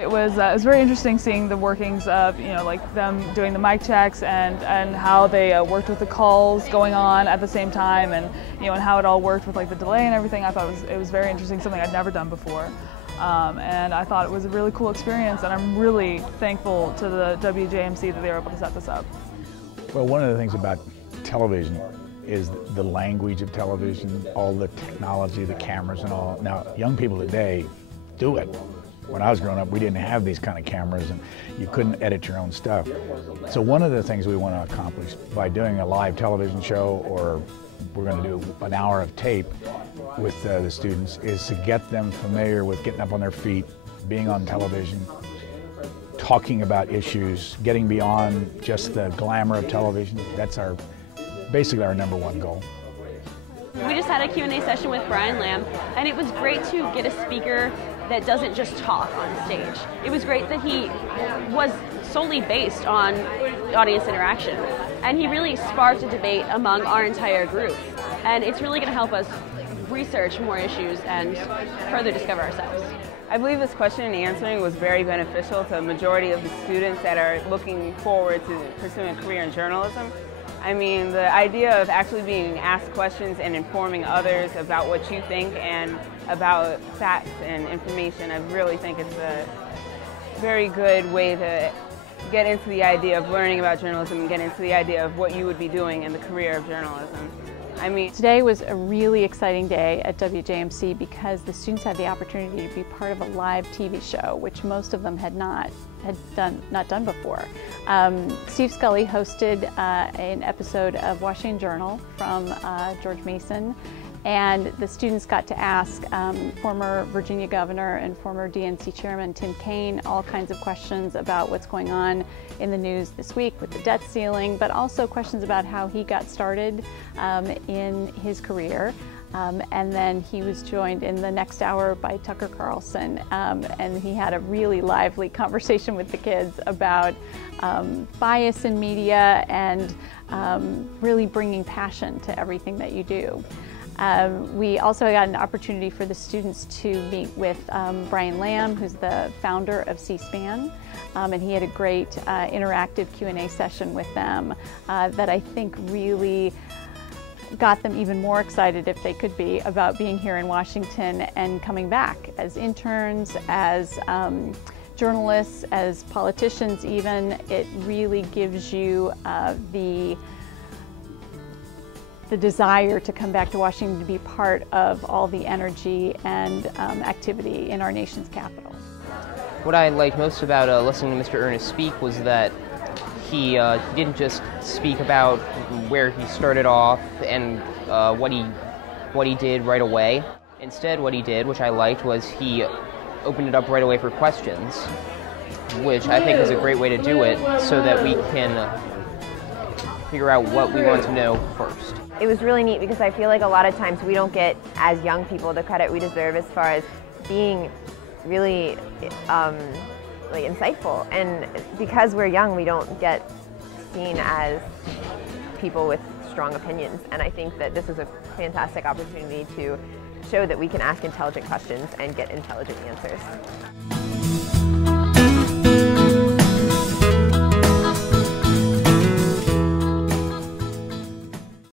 It was very interesting seeing the workings of, like them doing the mic checks and how they worked with the calls going on at the same time, and and how it all worked with like the delay and everything. I thought it was very interesting, something I'd never done before, and I thought it was a really cool experience, and I'm really thankful to the WJMC that they were able to set this up. Well, one of the things about television is the language of television, all the technology, the cameras and all. Now, young people today do it. When I was growing up, we didn't have these kind of cameras and you couldn't edit your own stuff. So one of the things we want to accomplish by doing a live television show, or we're going to do an hour of tape with the students, is to get them familiar with getting up on their feet, being on television, talking about issues, getting beyond just the glamour of television. That's basically our #1 goal. We just had a Q&A session with Brian Lamb, and it was great to get a speaker that doesn't just talk on stage. It was great that he was solely based on audience interaction, and he really sparked a debate among our entire group. And it's really going to help us research more issues and further discover ourselves. I believe this question and answering was very beneficial to the majority of the students that are looking forward to pursuing a career in journalism. I mean, the idea of actually being asked questions and informing others about what you think and about facts and information, I really think it's a very good way to get into the idea of learning about journalism and get into the idea of what you would be doing in the career of journalism. Today was a really exciting day at WJMC because the students had the opportunity to be part of a live TV show, which most of them had not done before. Steve Scully hosted an episode of Washington Journal from George Mason, and the students got to ask former Virginia Governor and former DNC Chairman Tim Kaine all kinds of questions about what's going on in the news this week with the debt ceiling, but also questions about how he got started in his career. And then he was joined in the next hour by Tucker Carlson, and he had a really lively conversation with the kids about bias in media and really bringing passion to everything that you do. We also got an opportunity for the students to meet with Brian Lamb, who's the founder of C-SPAN, and he had a great interactive Q&A session with them that I think really got them even more excited, if they could be, about being here in Washington and coming back as interns, as journalists, as politicians even. It really gives you the desire to come back to Washington to be part of all the energy and activity in our nation's capital. What I liked most about listening to Mr. Earnest speak was that he didn't just speak about where he started off and what he did right away. Instead, what he did, which I liked, was he opened it up right away for questions, which I think is a great way to do it so that we can figure out what we want to know first. It was really neat because I feel like a lot of times we don't get, as young people, the credit we deserve as far as being really like insightful. And because we're young, we don't get seen as people with strong opinions. And I think that this is a fantastic opportunity to show that we can ask intelligent questions and get intelligent answers.